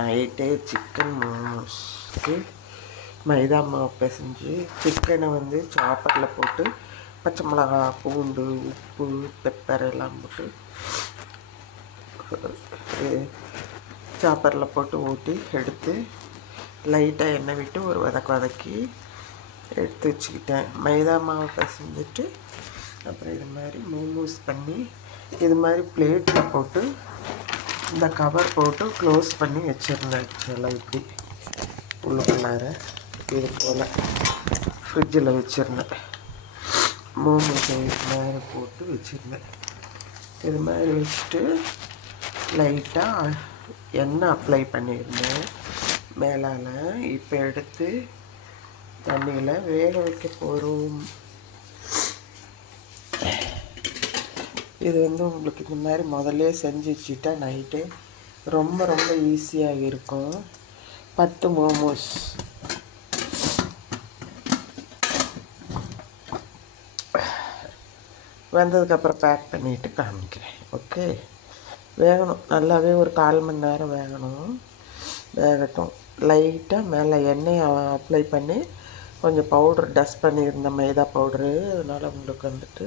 நைட்டே சிக்கன் மோமோஸ்க்கு மைதா மாவு பிசைஞ்சு சிக்கனை வந்து சாப்பரில் போட்டு பச்சை மிளகா, பூண்டு, உப்பு, பெப்பர் எல்லாம் போட்டு சாப்பரில் போட்டு ஊற்றி எடுத்து லைட்டாக எண்ணெய் விட்டு ஒரு வதக்கி எடுத்து வச்சுக்கிட்டேன். மைதா மாவை பிசைஞ்சிட்டு அப்புறம் இது மாதிரி மோமோஸ் பண்ணி இது மாதிரி பிளேட்டில் போட்டு இந்த கவர் போட்டு க்ளோஸ் பண்ணி வச்சுருந்தேன். ஆக்சுவலாக இப்படி உள்ளுக்குள்ளார இது போல் ஃப்ரிட்ஜில் வச்சுருந்தேன். மோமோஸ் மேலே போட்டு வச்சுருந்தேன். இது மாதிரி வச்சுட்டு லைட்டாக எண்ணெய் அப்ளை பண்ணியிருந்தேன் மேலால். இப்போ எடுத்து தண்ணியில் வேக வைக்க போகிறோம். இது வந்து உங்களுக்கு இந்த மாதிரி முதல்ல செஞ்சு வச்சுட்டா நைட்டு ரொம்ப ரொம்ப ஈஸியாக இருக்கும். 10 மோமோஸ் வந்ததுக்கப்புறம் பேக் பண்ணிவிட்டு காமிக்கிறேன். ஓகே, வேகணும் நல்லாவே, ஒரு 1/4 மணி நேரம் வேகட்டும். லைட்டாக மேலே எண்ணெயை அப்ளை பண்ணி கொஞ்சம் பவுட்ரு டஸ்ட் பண்ணியிருந்தேன், மைதா பவுட்ரு. அதனால் உங்களுக்கு வந்துட்டு